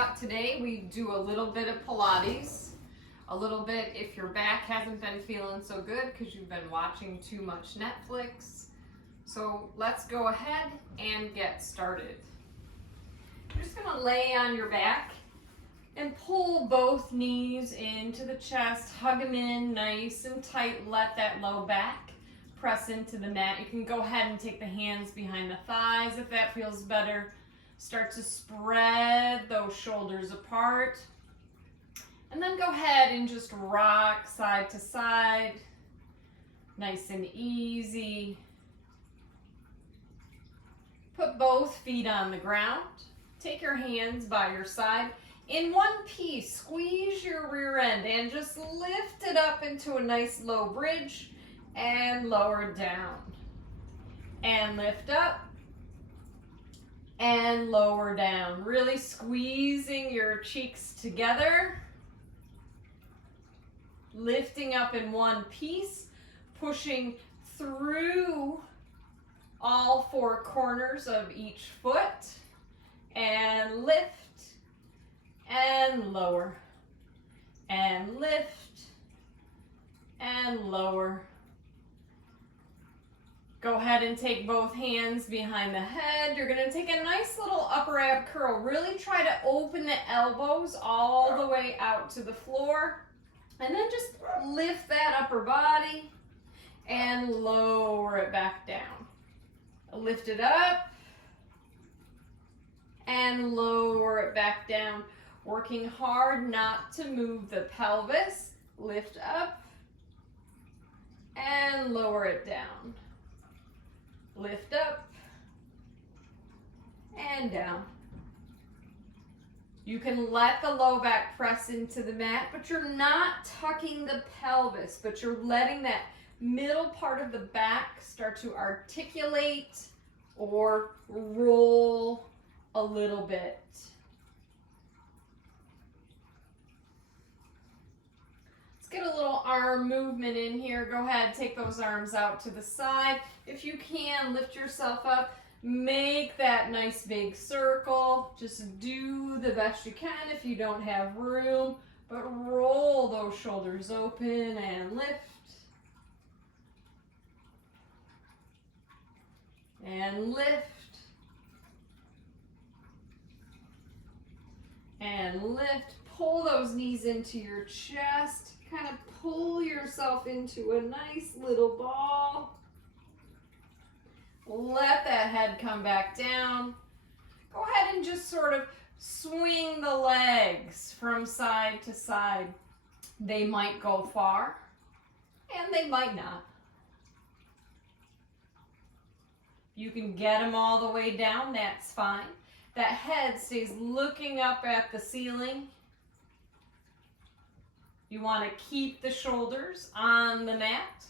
thought today we'd do a little bit of Pilates, a little bit if your back hasn't been feeling so good because you've been watching too much Netflix. So let's go ahead and get started. You're just gonna lay on your back and pull both knees into the chest, hug them in nice and tight, let that low back press into the mat. You can go ahead and take the hands behind the thighs if that feels better. Start to spread those shoulders apart. And then go ahead and just rock side to side, nice and easy. Put both feet on the ground. Take your hands by your side. In one piece, squeeze your rear end and just lift it up into a nice low bridge and lower it down. And lift up and lower down. Really squeezing your cheeks together. Lifting up in one piece, pushing through all four corners of each foot. And lift and lower. And lift and lower. Go ahead and take both hands behind the head. You're going to take a nice little upper ab curl. Really try to open the elbows all the way out to the floor. And then just lift that upper body and lower it back down. Lift it up and lower it back down. Working hard not to move the pelvis. Lift up and lower it down. Lift up and down. You can let the low back press into the mat, but you're not tucking the pelvis, but you're letting that middle part of the back start to articulate or roll a little bit. Get a little arm movement in here. Go ahead, take those arms out to the side. If you can, lift yourself up. Make that nice big circle. Just do the best you can if you don't have room, but roll those shoulders open and lift. And lift. And lift. Pull those knees into your chest. Kind of pull yourself into a nice little ball. Let that head come back down. Go ahead and just sort of swing the legs from side to side. They might go far and they might not. You can get them all the way down, that's fine. That head stays looking up at the ceiling. You want to keep the shoulders on the mat.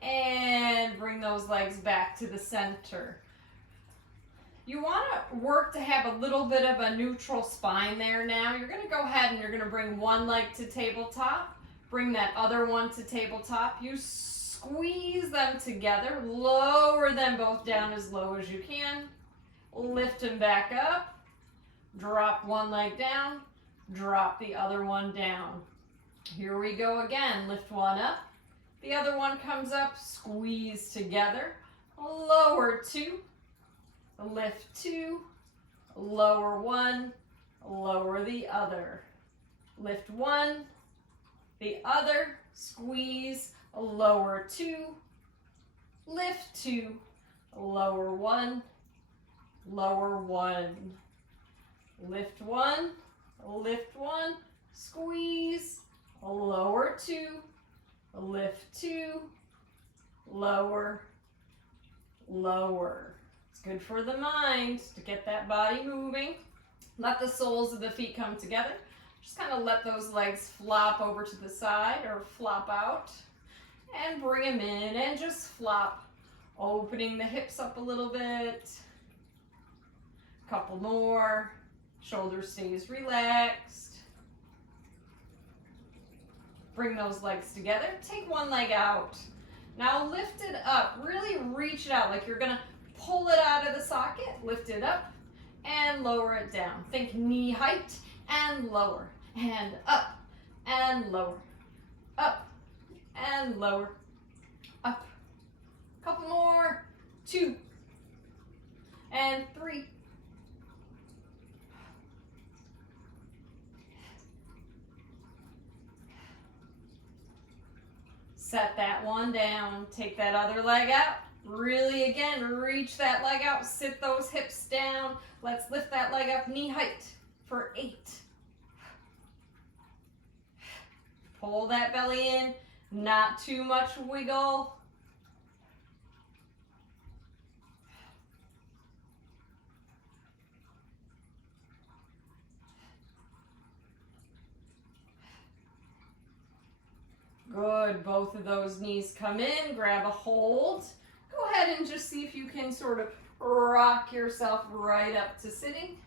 And bring those legs back to the center. You want to work to have a little bit of a neutral spine there now. You're going to go ahead and you're going to bring one leg to tabletop. Bring that other one to tabletop. You squeeze them together, lower them both down as low as you can, lift them back up, drop one leg down, drop the other one down. Here we go again, lift one up, the other one comes up, squeeze together, lower two, lift two, lower one, lower the other, lift one, the other, squeeze, lower two, lift two, lower one, lift one, squeeze, lower two, lift two, lower. It's good for the mind to get that body moving. Let the soles of the feet come together. Just kind of let those legs flop over to the side or flop out. And bring them in and just flop, opening the hips up a little bit. Couple more. Shoulder stays relaxed. Bring those legs together. Take one leg out. Now lift it up. Really reach it out like you're gonna pull it out of the socket. Lift it up and lower it down. Think knee height and lower and up and lower, up and lower, up. Couple more. 2 and 3. Set that one down. Take that other leg out. Really, again, reach that leg out. Sit those hips down. Let's lift that leg up knee height for 8. Pull that belly in. Not too much wiggle. Good, both of those knees come in, grab a hold. Go ahead and just see if you can sort of rock yourself right up to sitting.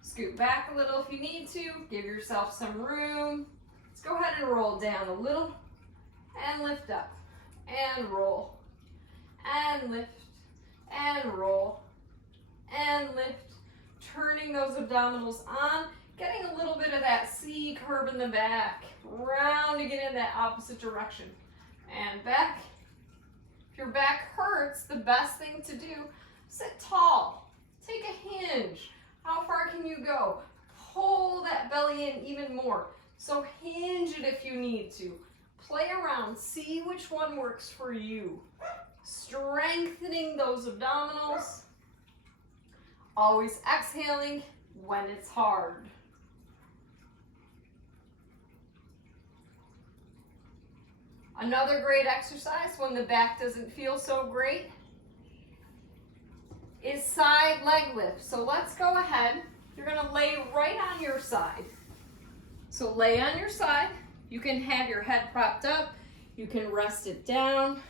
Scoot back a little if you need to, give yourself some room. Let's go ahead and roll down a little and lift up and roll and lift and roll and lift. Turning those abdominals on, getting a little bit of that C curve in the back, rounding it in that opposite direction. And back. If your back hurts, the best thing to do, sit tall. Take a hinge. How far can you go? Pull that belly in even more. So hinge it if you need to. Play around. See which one works for you. Strengthening those abdominals. Always exhaling when it's hard. Another great exercise when the back doesn't feel so great is side leg lift. So let's go ahead. You're going to lay right on your side. So lay on your side. You can have your head propped up. You can rest it down.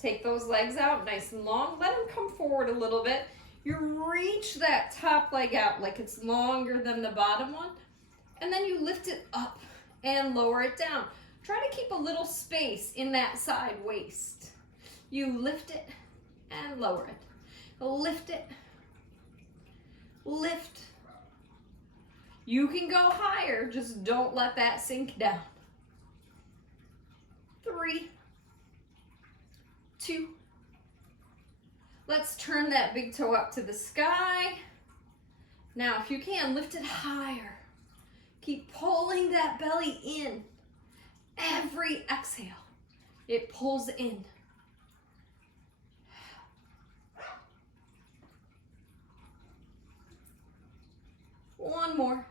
Take those legs out nice and long. Let them come forward a little bit. You reach that top leg out like it's longer than the bottom one. And then you lift it up and lower it down. Try to keep a little space in that side waist. You lift it and lower it. Lift it. Lift. You can go higher, just don't let that sink down. 3, 2. Let's turn that big toe up to the sky. Now, if you can, lift it higher. Keep pulling that belly in. Every exhale, it pulls in. One more.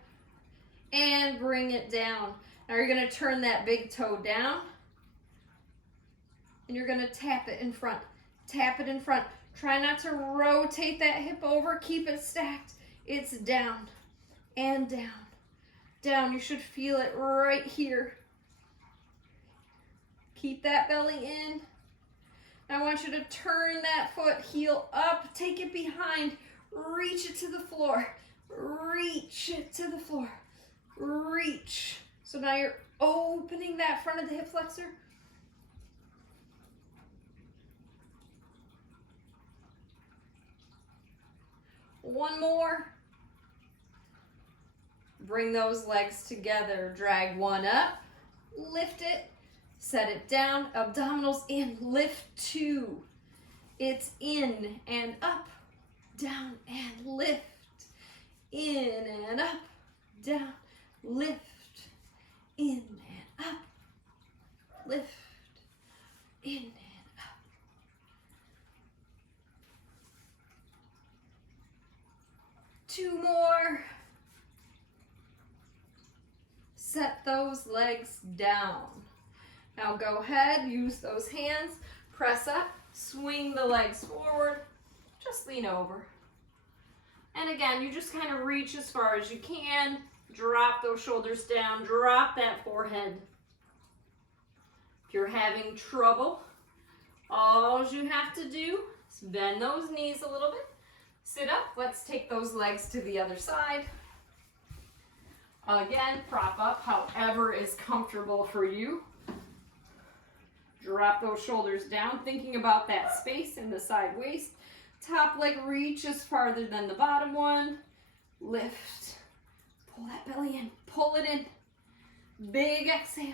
And bring it down. Now you're going to turn that big toe down. And you're going to tap it in front. Tap it in front. Try not to rotate that hip over. Keep it stacked. It's down and down. Down. You should feel it right here. Keep that belly in. Now I want you to turn that foot, heel up, take it behind, reach it to the floor, reach it to the floor, reach. So now you're opening that front of the hip flexor. One more. Bring those legs together, drag one up, lift it. Set it down, abdominals in, lift 2. It's in and up, down and lift. In and up, down, lift. In and up, lift. In and up. Two more. Set those legs down. Now go ahead, use those hands, press up, swing the legs forward, just lean over. And again, you just kind of reach as far as you can, drop those shoulders down, drop that forehead. If you're having trouble, all you have to do is bend those knees a little bit, sit up, let's take those legs to the other side. Again, prop up however is comfortable for you. Drop those shoulders down, thinking about that space in the side waist. Top leg reaches farther than the bottom one. Lift. Pull that belly in. Pull it in. Big exhale.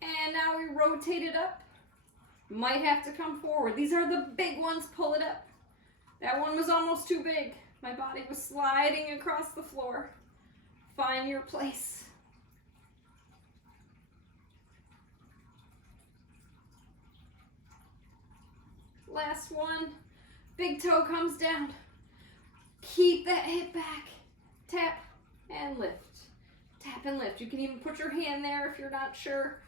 And now we rotate it up. Might have to come forward. These are the big ones. Pull it up. That one was almost too big. My body was sliding across the floor. Find your place. Last one. Big toe comes down. Keep that hip back. Tap and lift. Tap and lift. You can even put your hand there if you're not sure.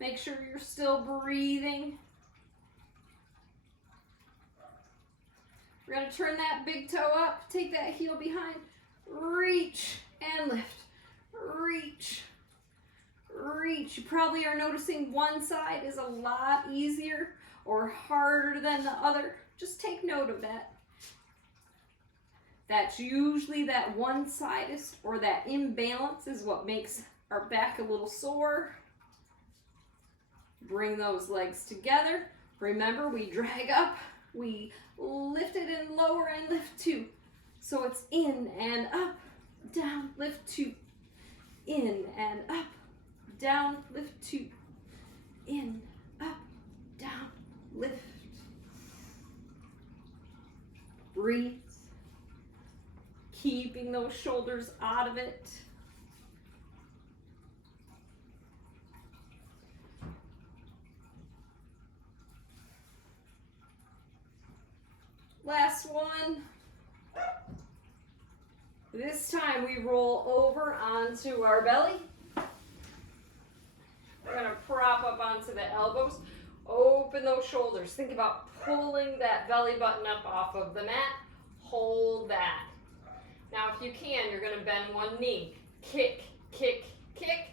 Make sure you're still breathing. We're going to turn that big toe up. Take that heel behind. Reach and lift. Reach. Reach. You probably are noticing one side is a lot easier or harder than the other. Just take note of that. That's usually that one-sided or that imbalance is what makes our back a little sore. Bring those legs together. Remember, we drag up, we lift it and lower and lift two. So it's in and up, down, lift two. In and up, down, lift two. In, up, down, lift. Breathe. Keeping those shoulders out of it. Last one. This time we roll over onto our belly. We're going to prop up onto the elbows. Open those shoulders. Think about pulling that belly button up off of the mat. Hold that. Now if you can, you're going to bend one knee. Kick, kick, kick.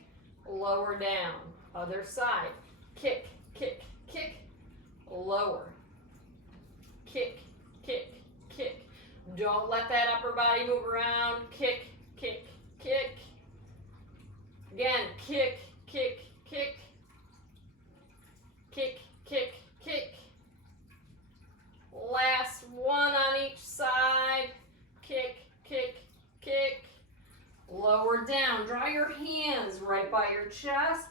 Lower down. Other side. Kick, kick, kick. Lower. Kick, kick, kick. Don't let that upper body move around. Kick, kick, kick. Again, kick, kick, kick. Kick, kick, kick. Last one on each side. Kick, kick, kick. Lower down. Draw your hands right by your chest.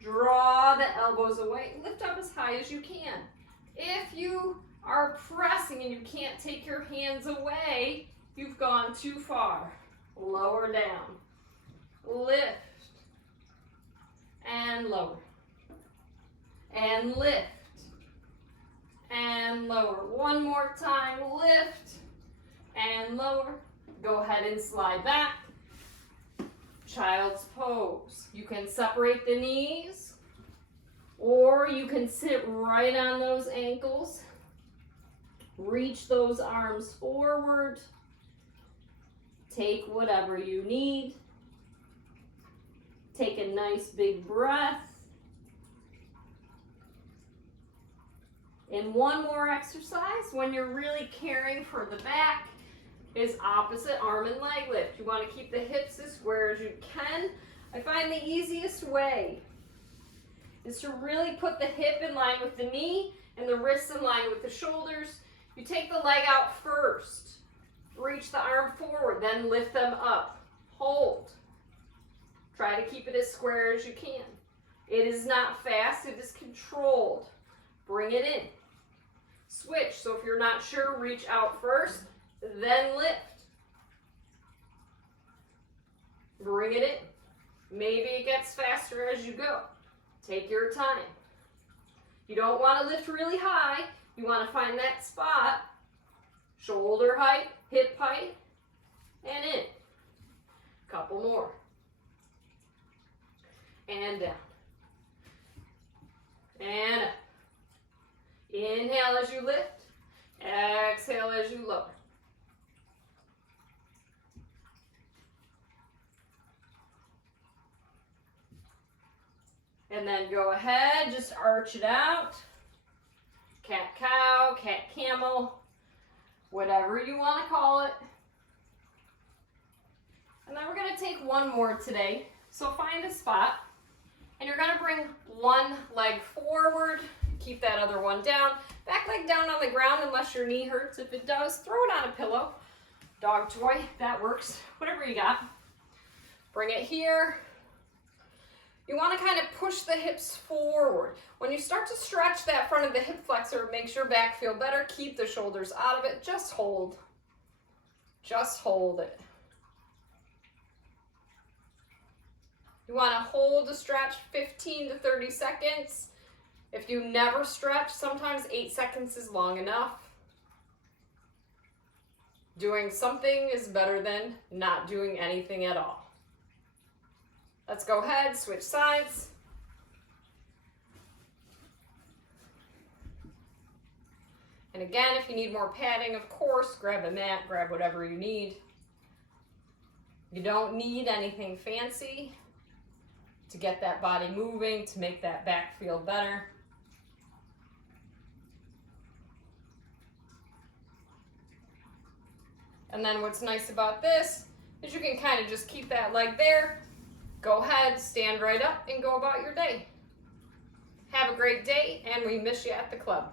Draw the elbows away. Lift up as high as you can. If you are pressing and you can't take your hands away, you've gone too far. Lower down. Lift. And lower. And lift. And lower. One more time. Lift. And lower. Go ahead and slide back. Child's pose. You can separate the knees, or you can sit right on those ankles. Reach those arms forward. Take whatever you need. Take a nice big breath. And one more exercise when you're really caring for the back is opposite arm and leg lift. You want to keep the hips as square as you can. I find the easiest way is to really put the hip in line with the knee and the wrists in line with the shoulders. You take the leg out first. Reach the arm forward, then lift them up. Hold. Try to keep it as square as you can. It is not fast, it is controlled. Bring it in. Switch. So if you're not sure, reach out first, then lift. Bring it in. Maybe it gets faster as you go. Take your time. You don't want to lift really high. You want to find that spot. Shoulder height, hip height, and in. Couple more. And down. And up. Inhale as you lift. Exhale as you lower. And then go ahead, just arch it out. cat-cow, cat-camel, whatever you want to call it. And then we're going to take one more today. So find a spot, and you're going to bring one leg forward, keep that other one down, back leg down on the ground unless your knee hurts. If it does, throw it on a pillow. Dog toy, that works. Whatever you got. Bring it here. You want to kind of push the hips forward. When you start to stretch that front of the hip flexor, it makes your back feel better. Keep the shoulders out of it. Just hold. Just hold it. You want to hold the stretch 15 to 30 seconds. If you never stretch, sometimes 8 seconds is long enough. Doing something is better than not doing anything at all. Let's go ahead, switch sides. And again, if you need more padding, of course, grab a mat, grab whatever you need. You don't need anything fancy to get that body moving, to make that back feel better. And then what's nice about this is you can kind of just keep that leg there. Go ahead, stand right up, and go about your day. Have a great day, and we miss you at the club.